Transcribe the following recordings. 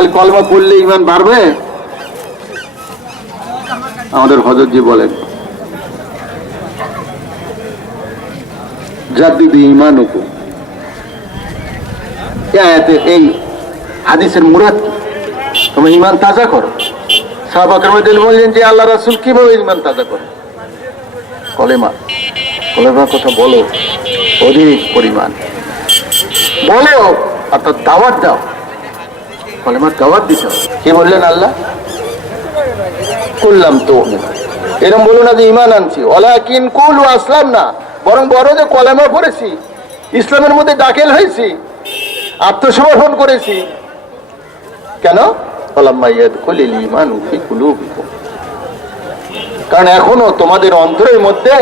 খালি কলমা পড়লে ইমান বাড়বে? আমাদের হজরতজি বলেন জাদ্দিদি ইমান এই হাদিসের মুরাদ, তুমি ইমান তাজা করো। সাহাবাকের মধ্যে বললেন যে, আল্লাহ রাসুল কীভাবে ইমান তাজা করে? কলেমা, কলেমার কথা বলো, অধিক পরিমাণ। বলো অর্থাৎ দাওয়াত দাও। কলেমার দাওয়াত দিতে কি বললেন আল্লাহ? করলাম তো এরকম বলো না যে ইমান আনছি। ওলা কিন কুল ও আসলাম না বরং বড় যে কলেমা পড়েছি। ইসলামের মধ্যে দাখিল হয়েছি। আত্মসমর্পণ করেছি। কেন? কারণ এখনও তোমাদের অন্তরের মধ্যে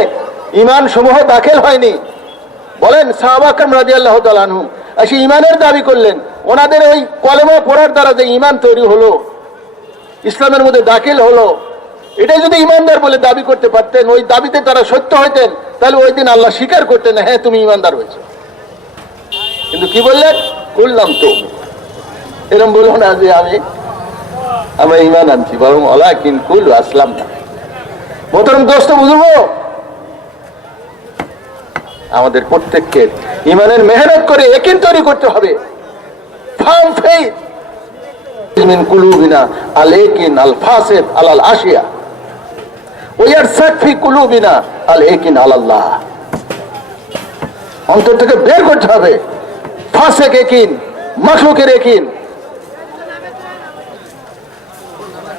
ইমান সমূহ দাখিল হয়নি। বলেন সাহাবাকাম রাজি আল্লাহ তালানহু আসি ইমানের দাবি করলেন। ওনাদের ওই কলেমা পড়ার দ্বারা যে ইমান তৈরি হলো, ইসলামের মধ্যে দাখিল হলো, এটাই যদি ইমানদার বলে দাবি করতে পারতেন, ওই দাবিতে তারা সত্য হইতেন, তাহলে ওই দিন আল্লাহ স্বীকার করতেন হ্যাঁ তুমি ইমানদার হয়েছে। কিন্তু কি বললেন? করলাম তো। এরম বলব না যে আমি, আমরা ইমান আনছি, বরং অলা কিন কুল আসলাম না। মোহতরম দোস্ত বুঝব আমাদের প্রত্যেককে ইমানের মেহনত করে একিন তৈরি করতে হবে। ফার্ম আল কুলুবিনা অন্তর থেকে বের করতে হবে। ফাসেক একিন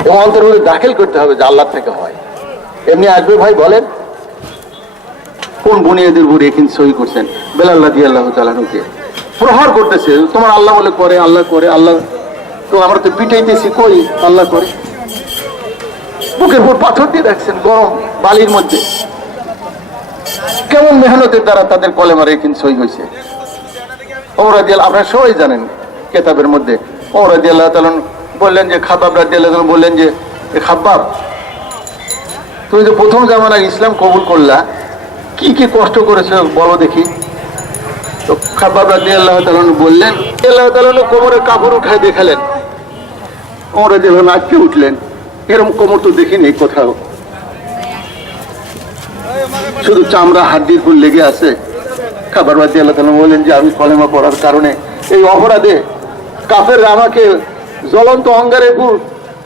এবং অন্তর দাখিল করতে হবে যে আল্লাহ থেকে হয়। এমনি আসবে ভাই বলেন। কোন বুনিয়াদের উপর একিন সহি করছেন? বেলাল্লাহ দিয়ে আল্লাহ তালানুকে প্রহার করতেছে, তোমার আল্লাহ বলে করে, আল্লাহ করে, আল্লাহ তো আমরা তো পিটাইতেছি, কই আল্লাহ করে? বুকের উপর পাথর দিয়ে রাখছেন, গরম বালির মধ্যে। কেমন মেহনতের দ্বারা তাদের কলেমার একিন সই হয়েছে ওমরা দিয়াল আপনারা সবাই জানেন কেতাবের মধ্যে। ওমরা দিয়াল্লাহ তালন বললেন যে খাবাব রাদিয়াল্লাহ তাআলা বললেন যে খাব্বাব, তুমি যে প্রথম জামানায় ইসলাম কবুল করলা কি কি কষ্ট করেছে বলো দেখি। তো খাবাব রাদিয়াল্লাহ তালন বললেন আল্লাহ তালন কোমরের কাপড় উঠায় দেখালেন। ওমরা দিয়াল্লাহ আজকে উঠলেন। এরকম কোমর তো দেখিনি কোথাও। শুধু চামড়া, হাড্ডির উপর লেগে আছে। খাবার বাদ আল্লাহ তাআলা বললেন যে, আমি কলেমা পড়ার কারণে এই অপরাধে কাফের আমাকে জ্বলন্ত অঙ্গারের উপর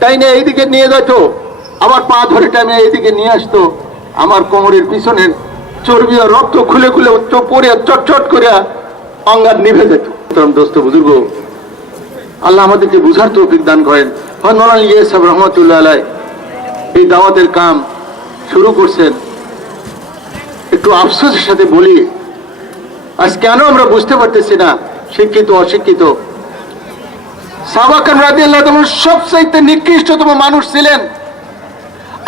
টাইনে এইদিকে নিয়ে যেত। আমার পা ধরে টাইমে এইদিকে নিয়ে আসতো। আমার কোমরের পিছনের চর্বি আর রক্ত খুলে খুলে পরে চটচট করে অঙ্গার নিভে যেত। দোস্ত, বুজুর্গ, আল্লাহ আমাদেরকে বুঝার তৌফিক দান করেন। হন সব রহমতুল্লাহ এই দাওয়াতের কাম শুরু করছেন। একটু আফসোসের সাথে বলি, আজ কেন আমরা বুঝতে পারতেছি না, শিক্ষিত, অশিক্ষিত? সাবাকান রাজি আল্লাহ সবচাইতে নিকৃষ্টতম মানুষ ছিলেন।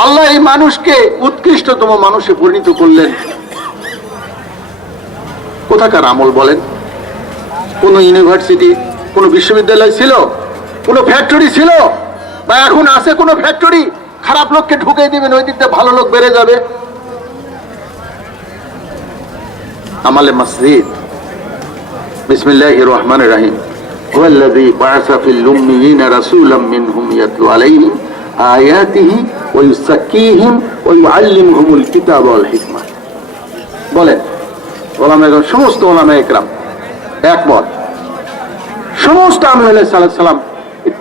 আল্লাহ এই মানুষকে উৎকৃষ্টতম মানুষে পরিণত করলেন। কোথাকার আমল বলেন কোন ইউনিভার্সিটি কোন বিশ্ববিদ্যালয় ছিল কোন ফ্যাক্টরি ছিল বা এখন আছে কোন ফ্যাক্টরি খারাপ লোককে ঢুকে দিবেন ওই দিকটা ভালো লোক বেড়ে যাবে আমালে মসজিদ বিসমিল্লাহির রহমানির রহিম هو الذي بعث في الأميين رسولا منهم يتلو عليهم آياته ويزكيهم ويعلمهم الكتاب والحكمة বলেন ওলামা সমস্ত ওলামা একরাম একমত। সমস্ত আমি আলাইহিস সালাম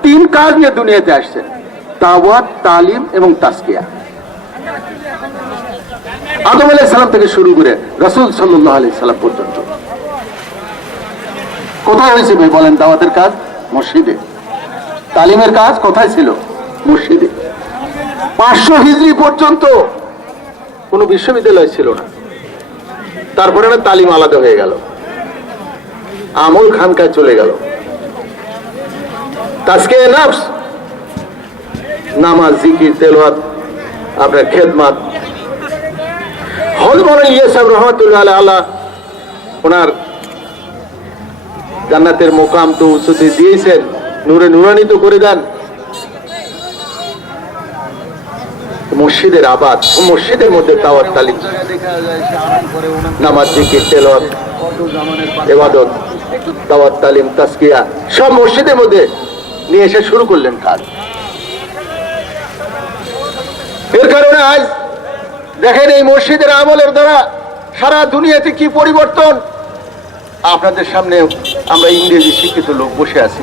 তিন কাজ নিয়ে দুনিয়াতে আসছেন। দাওয়াত, তালিম এবং তাসকিয়া আদম আলাই সালাম থেকে শুরু করে রসুল সাল্লাহ আলি সাল্লাম পর্যন্ত। কোথায় হয়েছে ভাই বলেন দাওয়াতের কাজ? মসজিদে। তালিমের কাজ কোথায় ছিল? মসজিদে। পাঁচশো হিজড়ি পর্যন্ত কোনো বিশ্ববিদ্যালয় ছিল না। তারপরে না তালিম আলাদা হয়ে গেল। আমল খানকায় চলে গেল। তাজকে নাফস, নামাজ, জিকির, তেলওয়াত, আপনার খেদমাত। হজমল ইয়েসাব রহমতুল্লাহ আল্লাহ ওনার জান্নাতের মোকাম তো উচ্চতে দিয়েছেন, নূরে নুরানিত করে দেন। মসজিদের আবাদ মসজিদের মধ্যে তাওয়ার তালিম। নামাজ, জিকির এবাদত তাওয়াত তালিম তাসকিয়া সব মসজিদের মধ্যে নিয়ে এসে শুরু করলেন কাজ। এর কারণে আজ দেখেন এই মসজিদের আমলের দ্বারা সারা দুনিয়াতে কি পরিবর্তন? আপনাদের সামনে আমরা ইংরেজি শিক্ষিত লোক বসে আছি,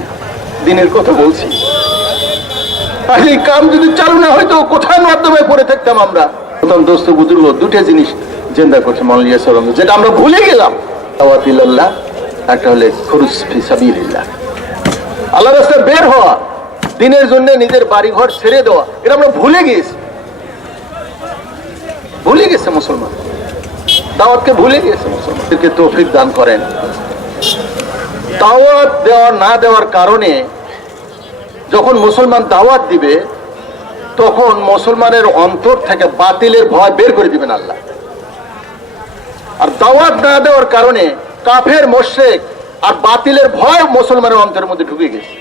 দিনের কথা বলছি। আর এই কাম যদি চালু না হয়তো কোথায় মাধ্যমে পড়ে থাকতাম আমরা? প্রথম দোস্ত বুজুর্গ জিনিস জেন্দা করছে যেটা আমরা ভুলে গেলাম। তাওয়াতিল্লাহ একটা হলে খুরুস ফি সাবিলিল্লাহ। আল্লাহ বের হওয়া, দিনের জন্য নিজের বাড়িঘর ছেড়ে দেওয়া, এটা আমরা ভুলে গিয়েছি ভুলে গেছে মুসলমান। দাওয়াতকে ভুলে গেছে মুসলমানদেরকে তৌফিক দান করেন। দাওয়াত দেওয়া না দেওয়ার কারণে যখন মুসলমান দাওয়াত দিবে, তখন মুসলমানের অন্তর থেকে বাতিলের ভয় বের করে দিবেন আল্লাহ। আর দাওয়াত না দেওয়ার কারণে কাফের মোশেক আর বাতিলের ভয় মুসলমানের অন্তরের মধ্যে ঢুকে গেছে।